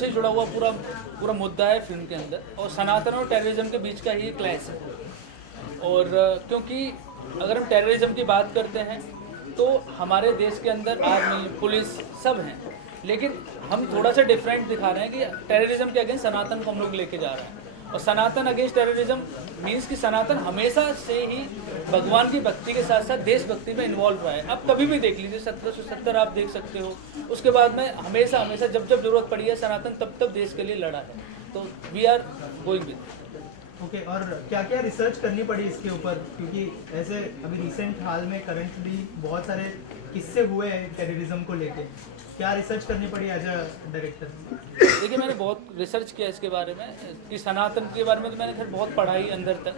से जुड़ा हुआ पूरा पूरा मुद्दा है फिल्म के अंदर, और सनातन और टेररिज्म के बीच का ही क्लैश है। और क्योंकि अगर हम टेररिज्म की बात करते हैं तो हमारे देश के अंदर आर्मी, पुलिस सब हैं, लेकिन हम थोड़ा सा डिफरेंट दिखा रहे हैं कि टेररिज्म के अगेंस्ट सनातन को हम लोग लेके जा रहे हैं। और सनातन अगेंस्ट टेररिज्म मीन्स कि सनातन हमेशा से ही भगवान की भक्ति के साथ साथ देशभक्ति में इन्वॉल्व रहा है। आप कभी भी देख लीजिए 1770 आप देख सकते हो, उसके बाद में हमेशा हमेशा जब जब जरूरत पड़ी है सनातन तब तब देश के लिए लड़ा है। तो we are going with. Okay, और क्या क्या रिसर्च करनी पड़ी इसके ऊपर, क्योंकि ऐसे अभी रिसेंट हाल में करंटली बहुत सारे किस्से हुए हैं टेररिज्म को लेके, क्या रिसर्च करनी पड़ी एज अ डायरेक्टर? देखिए मैंने बहुत रिसर्च किया इसके बारे में कि सनातन के बारे में तो मैंने खैर बहुत पढ़ा ही अंदर तक।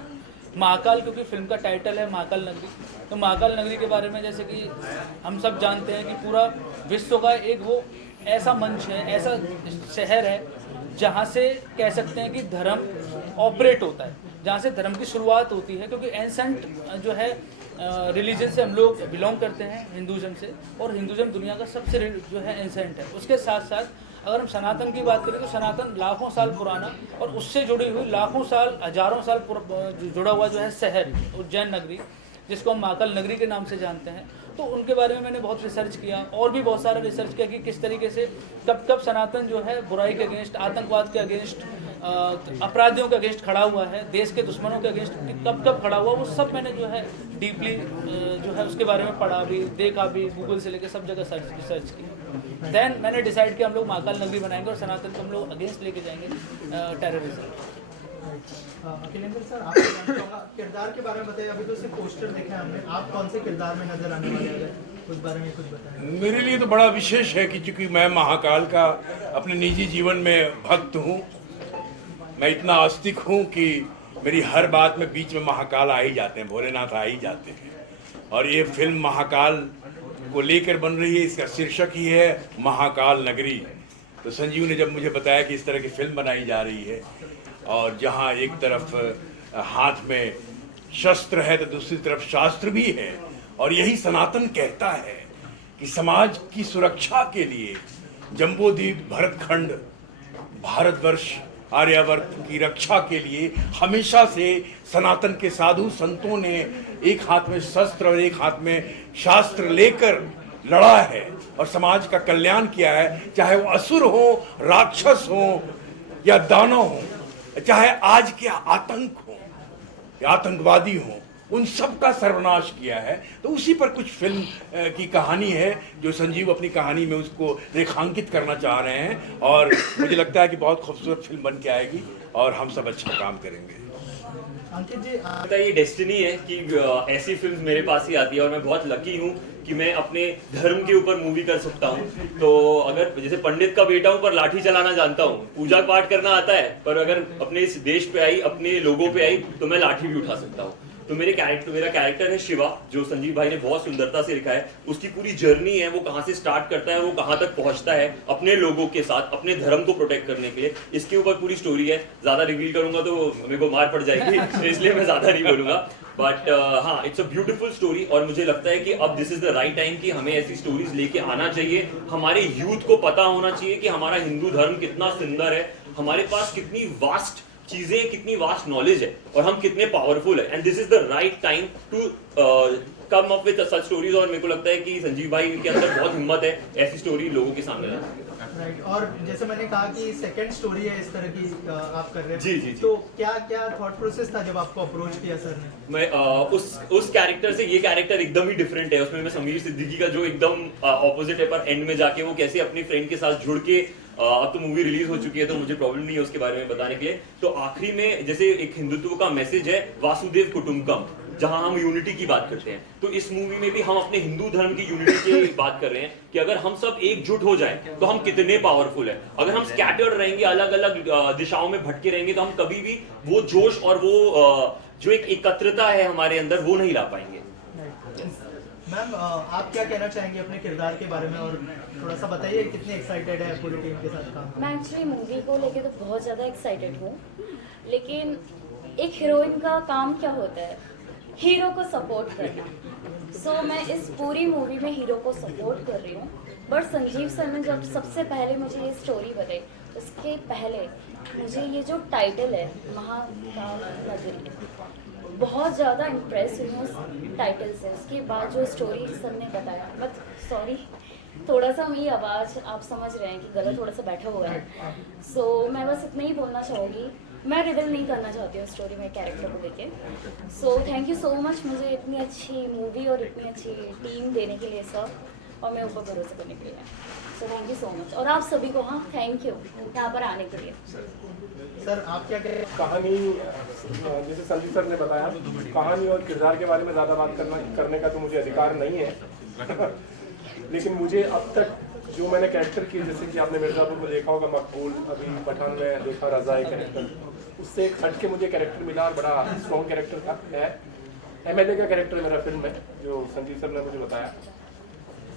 महाकाल, क्योंकि फिल्म का टाइटल है महाकाल नगरी, तो महाकाल नगरी के बारे में जैसे कि हम सब जानते हैं कि पूरा विश्व का एक वो ऐसा मंच है, ऐसा शहर है जहाँ से कह सकते हैं कि धर्म ऑपरेट होता है, जहाँ से धर्म की शुरुआत होती है। क्योंकि एंसेंट जो है रिलीजन से हम लोग बिलोंग करते हैं, हिंदुज़म से, और हिंदुज़म दुनिया का सबसे जो है एंसेंट है। उसके साथ साथ अगर हम सनातन की बात करें तो सनातन लाखों साल पुराना और उससे जुड़ी हुई लाखों साल हजारों साल जुड़ा हुआ जो है शहर उज्जैन नगरी, जिसको हम महाकाल नगरी के नाम से जानते हैं। तो उनके बारे में मैंने बहुत रिसर्च किया, और भी बहुत सारा रिसर्च किया कि किस तरीके से कब कब सनातन जो है बुराई के अगेंस्ट, आतंकवाद के अगेंस्ट, अपराधियों के अगेंस्ट खड़ा हुआ है, देश के दुश्मनों के अगेंस्ट कब कब खड़ा हुआ, वो सब मैंने जो है डीपली जो है उसके बारे में पढ़ा भी, देखा भी, गूगल से लेकर सब जगह रिसर्च किया। देन मैंने डिसाइड किया हम लोग महाकाल नगरी बनाएंगे और सनातन को हम लोग अगेंस्ट लेके जाएंगे टेररिज्म। अखिलेंद्र सर, आप किरदार के बारे में बताइए। अभी तो सिर्फ पोस्टर देखा है हमने, आप कौन से किरदार में नजर आने वाले हैं, उस बारे में कुछ बताएं। मेरे लिए तो बड़ा विशेष है कि चूंकि मैं महाकाल का अपने निजी जीवन में भक्त हूँ, मैं इतना आस्तिक हूँ कि मेरी हर बात में बीच में महाकाल आ ही जाते हैं, भोलेनाथ आ ही जाते हैं। और ये फिल्म महाकाल को लेकर बन रही है, इसका शीर्षक ही है महाकाल नगरी। तो संजीव ने जब मुझे बताया कि इस तरह की फिल्म बनाई जा रही है और जहाँ एक तरफ हाथ में शस्त्र है तो दूसरी तरफ शास्त्र भी है, और यही सनातन कहता है कि समाज की सुरक्षा के लिए जम्बूद्वीप, भरतखंड, भारतवर्ष, आर्यावर्त की रक्षा के लिए हमेशा से सनातन के साधु संतों ने एक हाथ में शस्त्र और एक हाथ में शास्त्र लेकर लड़ा है और समाज का कल्याण किया है। चाहे वो असुर हो, राक्षस हो या दानव हो, चाहे आज के आतंक हो या आतंकवादी हो, उन सब का सर्वनाश किया है। तो उसी पर कुछ फिल्म की कहानी है जो संजीव अपनी कहानी में उसको रेखांकित करना चाह रहे हैं, और मुझे लगता है कि बहुत खूबसूरत फिल्म बन के आएगी और हम सब अच्छा काम करेंगे। अंकित जी, पता ये डेस्टिनी है कि ऐसी फिल्म मेरे पास ही आती है, और मैं बहुत लकी हूँ कि मैं अपने धर्म के ऊपर मूवी कर सकता हूँ। तो अगर जैसे पंडित का बेटा हूँ पर लाठी चलाना जानता हूँ, पूजा पाठ करना आता है, पर अगर अपने इस देश पे आई, अपने लोगों पे आई, तो मैं लाठी भी उठा सकता हूँ। तो मेरा कैरेक्टर है शिवा, जो संजीव भाई ने बहुत सुंदरता से लिखा है। उसकी पूरी जर्नी है, वो कहाँ से स्टार्ट करता है, वो कहाँ तक पहुंचता है अपने लोगों के साथ, अपने धर्म को प्रोटेक्ट करने के लिए। इसके ऊपर पूरी स्टोरी है। ज्यादा रिवील करूंगा तो मेरे को मार पड़ जाएगी, तो इसलिए मैं ज्यादा नहीं बोलूंगा। बट हाँ, इट्स अ ब्यूटीफुल स्टोरी, और मुझे लगता है कि अब this is the right time कि हमें ऐसी स्टोरीज लेके आना चाहिए। हमारे यूथ को पता होना चाहिए कि हमारा हिंदू धर्म कितना सुंदर है, हमारे पास कितनी वास्ट चीजें, कितनी वास्ट नॉलेज है, और हम कितने पावरफुल है। And this is the right time to come up with such stories. और मेरे को लगता है कि संजीव भाई के अंदर बहुत हिम्मत है ऐसी स्टोरी लोगों के सामने लाने की। राइट, और जैसे मैंने कहा कि सेकंड स्टोरी है इस तरह की आप कर रहे हैं। जी। तो क्या क्या थॉट प्रोसेस था जब आपको अप्रोच किया सर ने? मैं उस कैरेक्टर से ये कैरेक्टर एकदम ही डिफरेंट है। उसमें मैं समीर सिद्दीकी का जो एकदम ऑपोजिट है, पर एंड में जाके वो कैसे अपनी फ्रेंड के साथ जुड़ के, अब तो मूवी रिलीज हो चुकी है तो मुझे प्रॉब्लम नहीं है उसके बारे में बताने के लिए। तो आखिरी में जैसे एक हिंदुत्व का मैसेज है, वासुदेव कुटुंबकम, जहां हम यूनिटी की बात करते हैं, तो इस मूवी में भी हम अपने हिंदू धर्म की यूनिटी की बात कर रहे हैं कि अगर हम सब एकजुट हो जाए तो हम कितने पावरफुल है। अगर हम स्कैटर्ड रहेंगे, अलग अलग दिशाओं में भटके रहेंगे, तो हम कभी भी वो जोश और वो जो एक एकत्रता है हमारे अंदर, वो नहीं ला पाएंगे। मैम, आप क्या कहना चाहेंगे अपने किरदार के बारे में, और थोड़ा सा बताइए कितने एक्साइटेड है पूरी टीम के साथ काम? मैं एक्चुअली मूवी को लेके तो बहुत ज़्यादा एक्साइटेड हूँ, लेकिन एक हीरोइन का काम क्या होता है, हीरो को सपोर्ट करना। सो मैं इस पूरी मूवी में हीरो को सपोर्ट कर रही हूँ। बट संजीव सर ने जब सबसे पहले मुझे ये स्टोरी बताई, तो उसके पहले मुझे ये जो टाइटल है महाकाल नगरी, बहुत ज़्यादा इम्प्रेस हुई हूँ उस टाइटल से। उसके बाद जो स्टोरी सर ने बताया, बट सॉरी थोड़ा सा मेरी आवाज़ आप समझ रहे हैं कि गला थोड़ा सा बैठा हुआ है। सो मैं बस इतना ही बोलना चाहूँगी, मैं रिवील नहीं करना चाहती हूँ स्टोरी में कैरेक्टर को लेके। So thank you so much मुझे इतनी अच्छी मूवी और इतनी अच्छी टीम देने के लिए सर, और मैं ऊपर भरोसा करने के लिए। So thank you so much, और आप सभी को हाँ थैंक यू यहाँ पर आने के लिए। सर आप क्या कह कहानी, जैसे संजीव सर ने बताया, कहानी और किरदार के बारे में ज़्यादा बात करने का तो मुझे अधिकार नहीं है लेकिन मुझे अब तक जो मैंने कैरेक्टर किए, जैसे कि आपने मिर्ज़ापुर में देखा होगा मकबूल, अभी पठान में देखा रज़ाई कैरेक्टर, उससे एक हट के मुझे कैरेक्टर मिला और बड़ा स्ट्रॉन्ग कैरेक्टर था। है MLA का कैरेक्टर मेरा फिल्म में, जो संजीव सर ने मुझे बताया,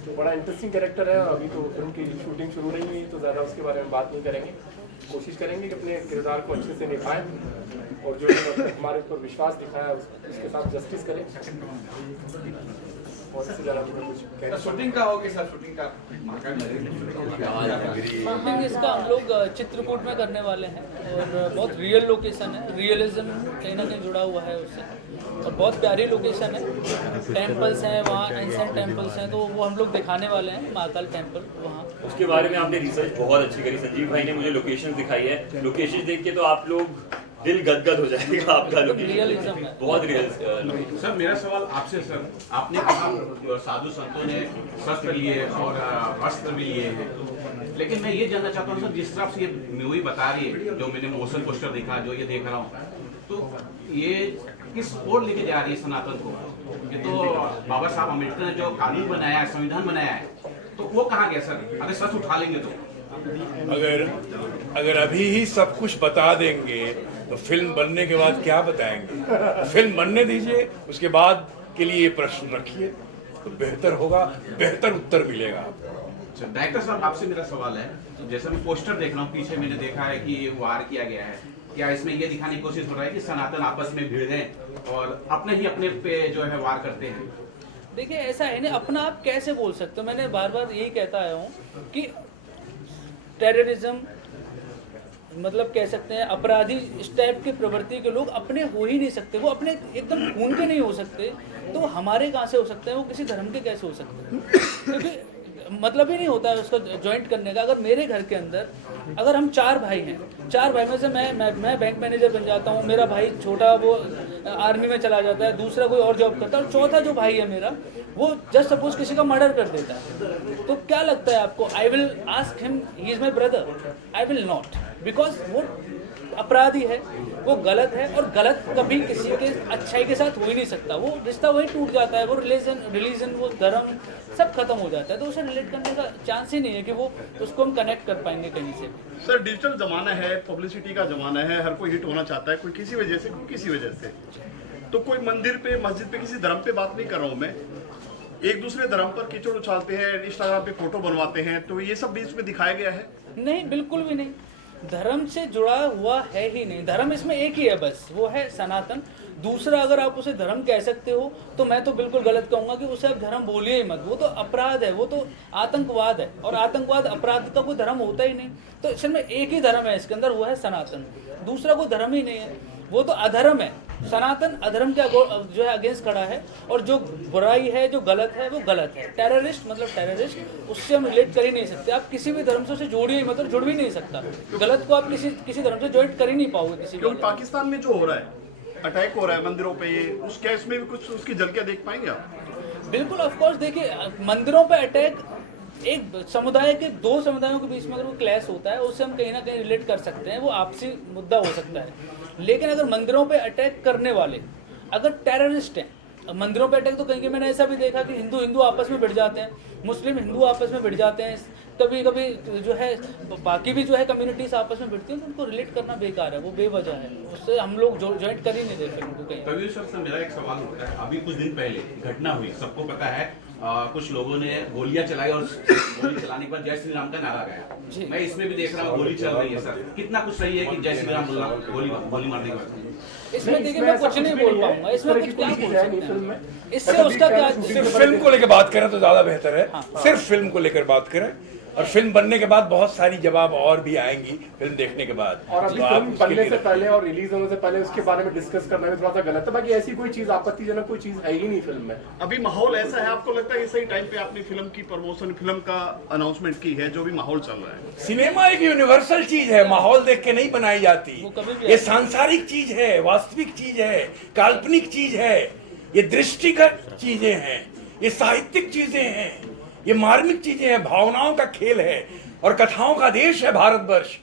तो बड़ा इंटरेस्टिंग कैरेक्टर है। और अभी तो फिल्म की शूटिंग शुरू नहीं हुई तो ज़्यादा उसके बारे में बात नहीं करेंगे। कोशिश करेंगे कि अपने किरदार को अच्छे से निभाएं और जो हमारे ऊपर विश्वास दिखाया उसके साथ जस्टिस करें। और इससे ज़्यादा कुछ कहना शूटिंग का होगी सर, शूटिंग का शूटिंग इसका हम लोग चित्रकूट में करने वाले हैं और बहुत रियल लोकेशन है, रियलिज्म कहीं ना कहीं जुड़ा हुआ है उससे, और बहुत प्यारी लोकेशन है। टेम्पल्स हैं वहाँ, एंशिएंट टेम्पल्स हैं, तो वो हम लोग दिखाने वाले हैं, महाकाल टेम्पल वहाँ। उसके बारे में आपने रिसर्च बहुत अच्छी करी, संजीव भाई ने मुझे लोकेशन दिखाई है। लोकेशन देख के तो आप लोग दिल गदगद हो जाएगा आपका। रियलिज्म है, बहुत रियल। सर मेरा सवाल आपसे सर, आपने कहा साधु संतों ने शस्त्र लिए और अस्त्र भी लिए हैं, लेकिन मैं ये जानना चाहता हूँ सर, जिस तरह से ये मूवी बता रही है, जो मैंने मोशन पोस्टर देखा, जो ये देख रहा हूँ, तो ये किस ओर लेके जा रही है सनातन को? ये तो बाबा साहब अम्बेडकर ने जो कानून बनाया है, संविधान बनाया है, तो वो कहाँ गया सर? अगर सच उठा लेंगे तो अगर अभी ही सब कुछ बता देंगे तो फिल्म बनने के बाद क्या बताएंगे? फिल्म बनने दीजिए, उसके बाद के लिए ये प्रश्न रखिए तो बेहतर होगा, बेहतर उत्तर मिलेगा। डायरेक्टर साहब आपसे मेरा सवाल है, जैसे मैं पोस्टर देख रहा हूँ, पीछे मैंने देखा है कि वार किया गया है, क्या इसमें ये दिखाने की कोशिश हो रहा है कि सनातन आपस में भिड़ गए और अपने ही अपने पे जो है वार करते हैं? देखिए ऐसा है ना, अपना आप कैसे बोल सकते हो? मैंने बार बार यही कहता आया हूँ कि टेररिज्म मतलब कह सकते हैं अपराधी इस टाइप की प्रवृत्ति के लोग अपने हो ही नहीं सकते, वो अपने एकदम खून के नहीं हो सकते, तो हमारे कहाँ से हो सकते हैं? वो किसी धर्म के कैसे हो सकते हैं? क्योंकि मतलब ही नहीं होता है उसका ज्वाइंट करने का। अगर मेरे घर के अंदर अगर हम 4 भाई हैं, 4 भाई में से मैं बैंक मैनेजर बन जाता हूँ, मेरा भाई छोटा वो आर्मी में चला जाता है, दूसरा कोई और जॉब करता है, और चौथा जो भाई है मेरा वो जस्ट सपोज किसी का मर्डर कर देता है, तो क्या लगता है आपको? I will ask him, he is my brother? I will not, because वो अपराधी है, वो गलत है, और गलत कभी किसी के अच्छाई के साथ हो ही नहीं सकता। वो रिश्ता वही टूट जाता है, वो रिलीजन वो धर्म सब खत्म हो जाता है, तो उसे रिलेट करने का चांस ही नहीं है कि वो उसको हम कनेक्ट कर पाएंगे कहीं से। सर डिजिटल जमाना है, पब्लिसिटी का जमाना है, हर कोई हिट होना चाहता है, कोई किसी वजह से, कोई किसी वजह से। तो कोई मंदिर पे, मस्जिद पे, किसी धर्म पे बात नहीं कर रहा हूँ मैं, एक दूसरे धर्म पर कीचड़ उछालते हैं, इंस्टाग्राम पे फोटो बनवाते हैं, तो ये सब भी इसमें दिखाया गया है? नहीं, बिल्कुल भी नहीं, धर्म से जुड़ा हुआ है ही नहीं। धर्म इसमें एक ही है बस, वो है सनातन। दूसरा अगर आप उसे धर्म कह सकते हो तो मैं तो बिल्कुल गलत कहूंगा कि उसे आप धर्म बोलिए ही मत, वो तो अपराध है, वो तो आतंकवाद है, और आतंकवाद अपराध का कोई धर्म होता ही नहीं। तो इसमें एक ही धर्म है इसके अंदर, वो है सनातन, दूसरा कोई धर्म ही नहीं है, वो तो अधर्म है। सनातन अधर्म के जो है अगेंस्ट खड़ा है, और जो बुराई है, जो गलत है, वो गलत है। टेररिस्ट मतलब टेररिस्ट, उससे हम रिलेट कर ही नहीं सकते। आप किसी भी धर्म से उसे जोड़िए मतलब जुड़ भी नहीं सकता, गलत को आप किसी धर्म से ज्वाइंट कर ही नहीं पाओगे किसी। क्योंकि पाकिस्तान में जो हो रहा है, अटैक हो रहा है मंदिरों पे, ये उस केस में भी कुछ उसकी झलकियां देख पाएंगे आप? बिल्कुल, ऑफ कोर्स। देखिए, मंदिरों पे अटैक एक समुदाय के 2 समुदायों के बीच में अगर वो क्लैश होता है, उससे हम कहीं ना कहीं रिलेट कर सकते हैं, वो आपसी मुद्दा हो सकता है। लेकिन अगर मंदिरों पे अटैक करने वाले अगर टेररिस्ट हैं, मंदिरों पे अटैक तो कहीं मैंने ऐसा भी देखा कि हिंदू आपस में भिड़ जाते हैं, मुस्लिम हिंदू आपस में भिड़ जाते हैं, कभी कभी जो है बाकी भी जो है कम्युनिटीज आपस में भिड़ती हैं, तो उनको रिलेट करना बेकार है, वो बेवजह है, उससे हम लोग ज्वाइंट कर ही नहीं देते उनको कहीं। कबीर सर, मेरा एक सवाल होता है, अभी कुछ दिन पहले घटना हुई, सबको पता है, कुछ लोगों ने गोलियां चलाई और गोली चलाने के बाद जय श्री राम का नारा गाया। मैं इसमें भी देख रहा हूँ गोली चल रही है सर, कितना कुछ सही है कि जय श्री राम बोलना गोली मारने के बाद? इसमें देखिए मैं कुछ नहीं बोल पाऊंगा, इसमें कुछ क्या बोल सकते हैं, इससे उसका क्या? सिर्फ फिल्म को लेकर बात करें तो ज्यादा बेहतर है, सिर्फ फिल्म को लेकर बात करें। और फिल्म बनने के बाद बहुत सारी जवाब और भी आएंगी फिल्म देखने के बाद। और अभी तो आप फिल्म उसके बनने लिए से पहले और रिलीज होने से पहले उसके बारे में डिस्कस करना भी थोड़ा सा गलत है। बाकी ऐसी कोई चीज आपत्तिजनक कोई चीज है ही नहीं फिल्म में। अभी माहौल ऐसा है, आपको लगता है कि सही टाइम पे आपने फिल्म की प्रमोशन, फिल्म का अनाउंसमेंट की है, जो भी माहौल चल रहा है? सिनेमा एक यूनिवर्सल चीज है, माहौल देख के नहीं बनाई जाती। वो कभी भी ये सांसारिक चीज है, वास्तविक चीज है, काल्पनिक चीज है, ये दृष्टिगत चीजें हैं, ये साहित्यिक चीजें हैं, ये मार्मिक चीजें हैं, भावनाओं का खेल है और कथाओं का देश है भारतवर्ष।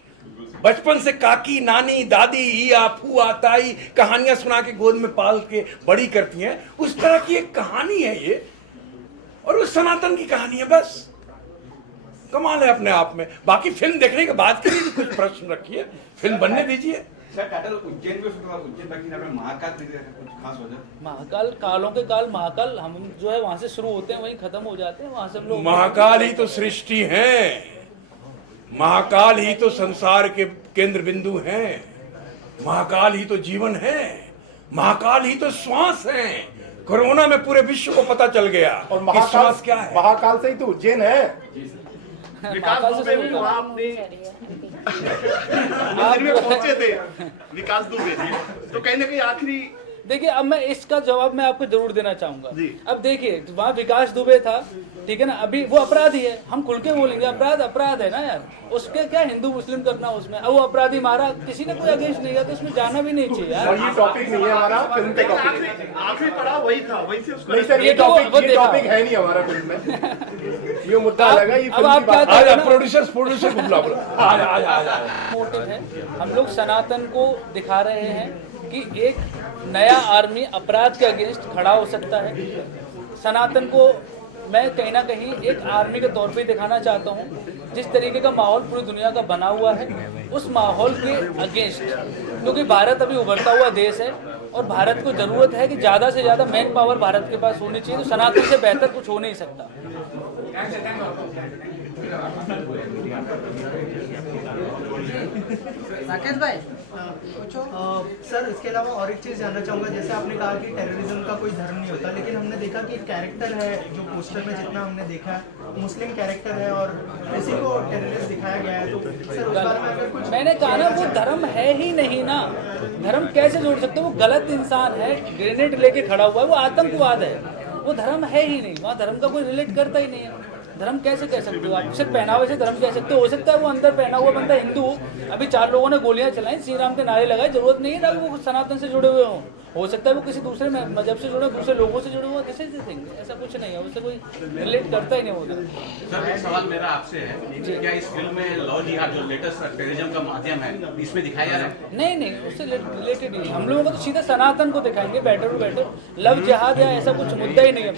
बचपन से काकी, नानी, दादी, ईया, फूआ, ताई कहानियां सुना के गोद में पाल के बड़ी करती हैं। उस तरह की एक कहानी है ये, और उस सनातन की कहानी है। बस कमाल है अपने आप में। बाकी फिल्म देखने के बाद के लिए भी कुछ प्रश्न रखिए, फिल्म बनने दीजिए। सर टाइटल उज्जैन पे शूट हुआ, उज्जैन बाकी नाम में महाकाल कुछ खास वजह? महाकाल, कालों के काल महाकाल, हम जो है वहां से शुरू होते हैं वहीं खत्म हो जाते हैं, वहां से हम लोग महाकाल ही तो सृष्टि है, महाकाल ही तो संसार के केंद्र बिंदु हैं, महाकाल ही तो जीवन है, महाकाल ही तो श्वास है। कोरोना में पूरे विश्व को पता चल गया और कि श्वास क्या है। महाकाल से ही तो उज्जैन है। विकास महाकाल से दुबे भी शुरू वहाँ होता अपनी मंदिर में पहुंचे थे, विकास दुबे जी, तो कहीं ना कहीं आखिरी देखिए, अब मैं इसका जवाब मैं आपको जरूर देना चाहूंगा। जी। अब देखिए, वहाँ विकास दुबे था, ठीक है ना, अभी वो अपराधी है, हम खुल के बोलेंगे अपराध अपराध है ना यार, उसके क्या हिंदू मुस्लिम करना उसमें। अब वो अपराधी मारा, किसी ने कोई अगेंस्ट नहीं किया तो उसमें जाना भी नहीं चाहिए यार। और ये टॉपिक नहीं है हमारा, फिल्म का टॉपिक आखिरी पड़ाव वही था, वही से उसको नहीं सर, ये ये तो वो टॉपिक देखा। है नहीं हमारा फिल्म में। ये मुद्दा अब- अलग है, ये अब फिल्म आप की बात क्या- आज प्रोड्यूसर को बुला आ मोटिव है, हम लोग सनातन को दिखा रहे हैं कि एक नया आर्मी अपराध के अगेंस्ट खड़ा हो सकता है। सनातन को मैं कहीं ना कहीं एक आर्मी के तौर पे दिखाना चाहता हूँ। जिस तरीके का माहौल पूरी दुनिया का बना हुआ है, उस माहौल के अगेंस्ट, क्योंकि भारत अभी उभरता हुआ देश है और भारत को जरूरत है कि ज़्यादा से ज़्यादा मैन पावर भारत के पास होनी चाहिए। तो सनातन से बेहतर कुछ हो नहीं सकता। राकेश भाई सर इसके अलावा और एक चीज़ जानना चाहूँगा, जैसे आपने कहा कि टेररिज्म का कोई धर्म नहीं होता, लेकिन हमने देखा कि कैरेक्टर है जो पोस्टर में जितना हमने देखा है मुस्लिम कैरेक्टर है और इसी को टेररिस्ट दिखाया गया है। तो सर उस बारे में अगर कुछ मैंने कहा ना, वो धर्म है ही नहीं ना, धर्म कैसे जोड़ सकते हो? वो गलत इंसान है, ग्रेनेड लेके खड़ा हुआ है, वो आतंकवाद है, वो धर्म है ही नहीं। वहाँ धर्म का कोई रिलेट करता ही नहीं है। धर्म कैसे कह सकते हो आप? सिर्फ पहनावे से धर्म कह सकते हो सकता है वो अंदर पहना हुआ बंदा हिंदू, अभी 4 लोगों ने गोलियां चलाई, श्री राम के नारे लगाए, जरूरत नहीं है वो सनातन से जुड़े हुए हों। हो सकता है वो किसी दूसरे मजहब से जुड़े, दूसरे लोगों से जुड़े हुए, कैसे देखेंगे? ऐसा कुछ नहीं है, उससे कोई रिलेट करता ही नहीं होता। सर एक सवाल मेरा आपसे है, क्या इस फिल्म में लव जिहाद जो लेटेस्ट टेररिज्म का माध्यम है इसमें दिखाया जा रहा है? नहीं, उससे रिलेटेड नहीं। हम लोगों को तो सीधा सनातन को दिखाएंगे, बेटर टू बेटर। लव जिहाद या ऐसा कुछ मुद्दा ही नहीं है।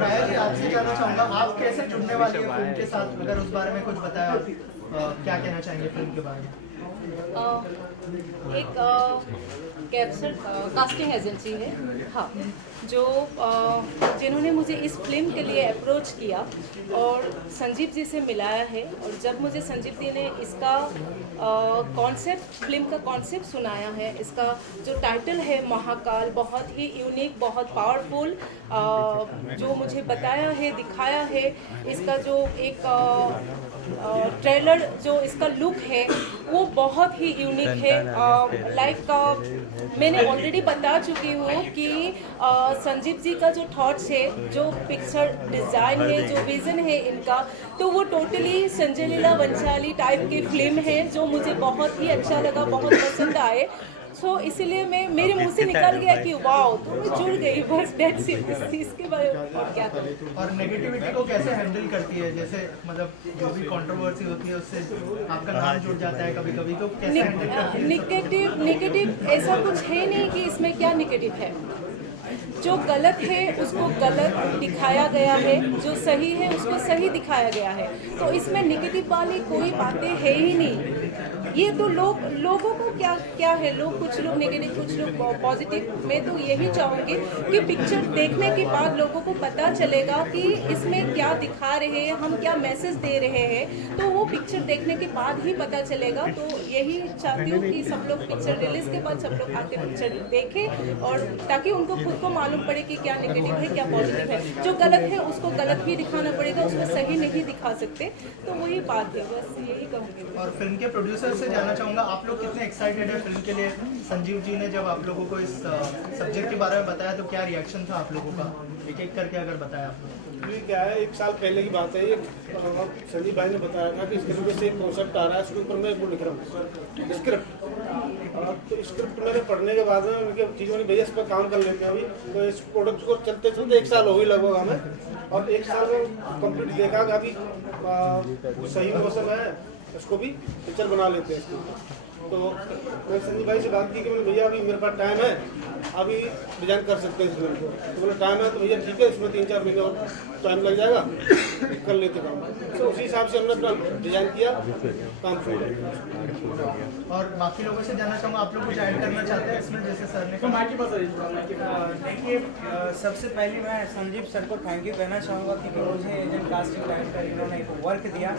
राया जी, आपसे जानना चाहूँगा, आप कैसे जुड़ने वाली है फिल्म के साथ? अगर उस बारे में कुछ बताया, क्या कहना चाहेंगे फिल्म के बारे में? एक कैप्चर कास्टिंग एजेंसी है, हाँ, जो जिन्होंने मुझे इस फिल्म के लिए अप्रोच किया और संजीव जी से मिलाया है। और जब मुझे संजीव जी ने इसका कॉन्सेप्ट, फिल्म का कॉन्सेप्ट सुनाया है, इसका जो टाइटल है महाकाल, बहुत ही यूनिक, बहुत पावरफुल, जो मुझे बताया है, दिखाया है, इसका जो एक ट्रेलर, जो इसका लुक है वो बहुत ही यूनिक है। मैंने ऑलरेडी बता चुकी हूँ कि संजीव जी का जो थॉट्स है, जो पिक्चर डिज़ाइन है, जो विज़न है इनका, तो वो टोटली संजय लीला वंशाली टाइप की फिल्म है, जो मुझे बहुत ही अच्छा लगा, बहुत पसंद आए। सो इसीलिए मैं, मेरे मुंह से निकल गया कि वाओ, तो मैं जुड़ गई बस, डेट्स इट। इसके बारे में और क्या करूँ। और नेगेटिविटी को कैसे हैंडल करती है? जैसे मतलब जो भी कंट्रोवर्सी होती है उससे आपका नाम जुड़ जाता है कभी कभी, तो कैसे हैंडल करती है? नेगेटिव ऐसा कुछ है नहीं कि इसमें क्या नेगेटिव है। जो गलत है उसको गलत दिखाया गया है, जो सही है उसको सही दिखाया गया है, तो इसमें नेगेटिव वाली कोई बातें है ही नहीं। ये तो लोगों को क्या है, लोग कुछ लोग नेगेटिव कुछ लोग पॉजिटिव। मैं तो यही चाहूँगी कि पिक्चर देखने के बाद लोगों को पता चलेगा कि इसमें क्या दिखा रहे हैं, हम क्या मैसेज दे रहे हैं, तो वो पिक्चर देखने के बाद ही पता चलेगा। तो यही चाहती हूँ कि सब लोग पिक्चर रिलीज के बाद सब लोग आके पिक्चर देखें, और ताकि उनको खुद को मालूम पड़े कि क्या नेगेटिव है क्या पॉजिटिव है। जो गलत है उसको गलत ही दिखाना पड़ेगा, उसको सही नहीं दिखा सकते। तो वही बात है, बस यही कहूँगी। और फिल्म के प्रोड्यूसर से जानना चाहूँगा, आप लोग कितने एक्साइटेड है फिल्म के लिए? संजीव जी ने जब आप लोगों को इस सब्जेक्ट के बारे में बताया तो क्या रिएक्शन था आप लोगों का, एक एक करके अगर बताया आप लोग। ये क्या है, 1 साल पहले की बात है ये। संजीव भाई ने बताया था कि इस तरीके से एक कॉन्सेप्ट आ रहा है, उसके ऊपर मैं वो लिख रहा हूँ स्क्रिप्ट। तो स्क्रिप्ट मैंने पढ़ने के बाद में उनके चीज़ों ने भैया इस पर काम कर लेते हैं अभी। तो इस प्रोडक्ट को चलते चलते 1 साल हो गई लगभग हमें, और 1 साल में कंप्लीट देखा कि अभी सही मौसम है, इसको भी पिक्चर बना लेते हैं इसको। तो मैं संजीव भाई से बात की कि मैंने भैया अभी मेरे पास टाइम है, अभी डिजाइन कर सकते हैं इस फिल्म को। तो बोले टाइम है तो भैया ठीक है, इसमें 3-4 महीने और टाइम लग जाएगा, कर लेते काम। तो उसी हिसाब से हमने अपना डिजाइन किया, काम शुरू किया। और बाकी लोगों से जानना चाहूँगा, आप लोग कुछ ऐड करना चाहते हैं इसमें, जैसे सर ने कहा? देखिए, सबसे पहले मैं संजीव सर को थैंक यू कहना चाहूँगा क्योंकि मुझे एजेंट कास्टिंग डायरेक्टर इन्होंने एक वर्क दिया,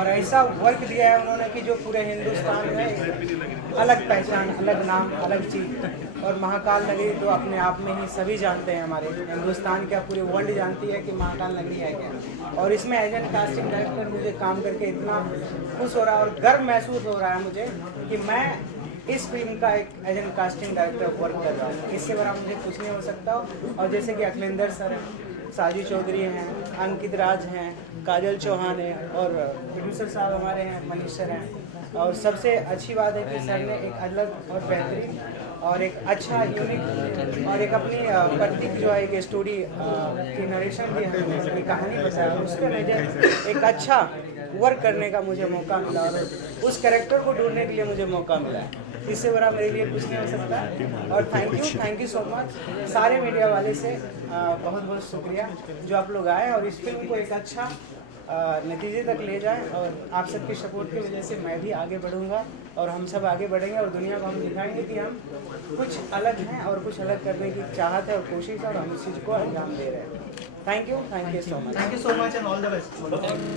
और ऐसा वर्क दिया है उन्होंने कि जो पूरे हिंदुस्तान में अलग पहचान, अलग नाम, अलग चीज़। और महाकाल नगरी तो अपने आप में ही सभी जानते हैं, हमारे हिंदुस्तान क्या पूरी वर्ल्ड जानती है कि महाकाल नगरी है क्या। और इसमें एजेंट कास्टिंग डायरेक्टर मुझे काम करके इतना खुश हो रहा है और गर्व महसूस हो रहा है मुझे कि मैं इस फिल्म का एक एजेंट कास्टिंग डायरेक्टर वर्क कर रहा हूँ। इससे बड़ा मुझे कुछ नहीं हो सकता। और जैसे कि अखिलेंद्र सर हैं, साजी चौधरी हैं, अंकित राज हैं, काजल चौहान है, और प्रोड्यूसर साहब हमारे हैं मनीष सर हैं। और सबसे अच्छी बात है कि सर ने एक अलग और बेहतरीन और एक अच्छा यूनिक और एक अपनी प्रतीक जो है एक स्टोरी की नरेशन दी है, अपनी कहानी बताया, और उसके वजह एक अच्छा वर्क करने का मुझे मौका मिला और उस कैरेक्टर को ढूंढने के लिए मुझे मौका मिला है। इससे बड़ा मेरे लिए कुछ नहीं हो सकता। और थैंक यू सो मच सारे मीडिया वाले से, बहुत बहुत शुक्रिया जो आप लोग आए और इस फिल्म को एक अच्छा नतीजे तक ले जाएं। और आप सबके सपोर्ट की वजह से मैं भी आगे बढ़ूंगा और हम सब आगे बढ़ेंगे और दुनिया को हम दिखाएंगे कि हम कुछ अलग हैं और कुछ अलग करने की चाहत है और कोशिश है, और हम इस चीज़ को अंजाम दे रहे हैं। Thank you so much. Thank you so much and all the best.